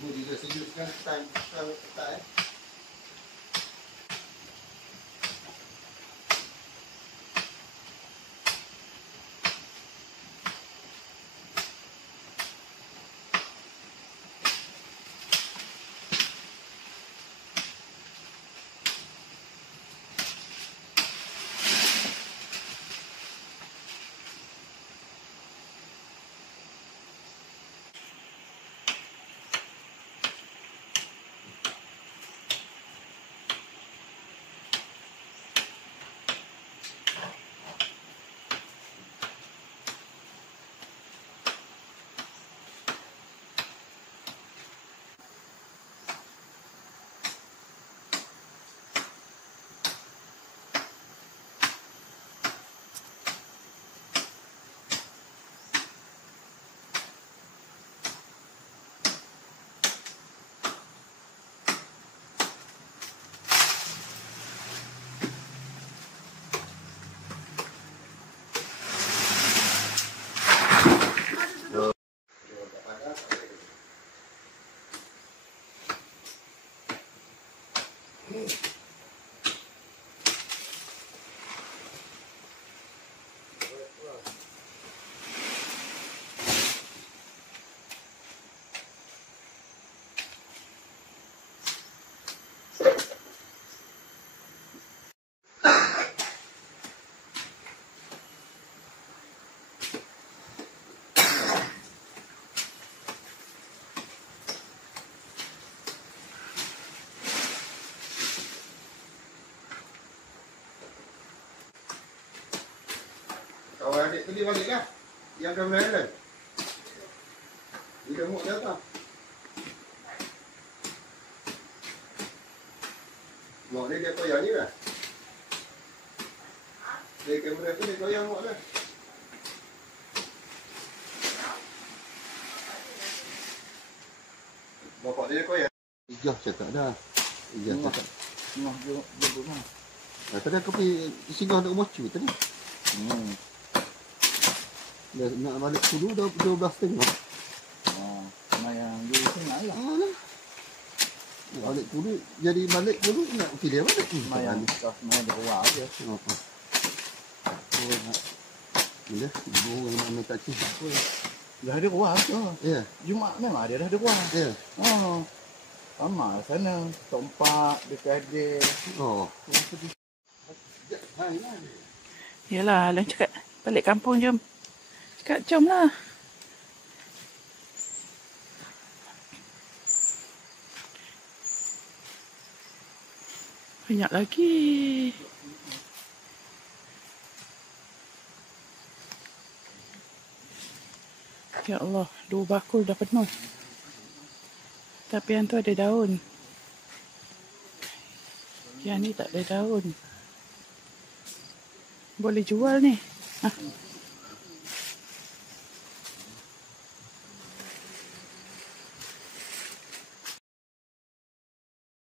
Ini juga sejukkan time tak. Kawan adik tadi balik lah. Yang kamera kan. Dia gemuk dia tak? Mak dia koyak ni lah. Dia kamera tu dia koyak mak dia. Bapak dia koyak. Ijah cakap dah. Ijah cakap. Dia rumah. Tadi aku pergi singgah untuk rumah cuy tadi. Dah nak balik dulu dah 12.30. Yang di sini lah. Nak balik dulu, jadi balik dulu nak pilih balik. Yang mau di luar aja. Bila ibu nak ambil taksi. Dah ada luar tu. Ya. Jumaat memang dia dah ada luar. Ya. Sama sana. Tempat dekat dia. Yalah, Alan cakap balik kampung jom. Cakap jom lah. Banyak lagi. Ya Allah, 2 bakul dah penuh. Tapi yang tu ada daun. Yang ni tak ada daun. Boleh jual ni.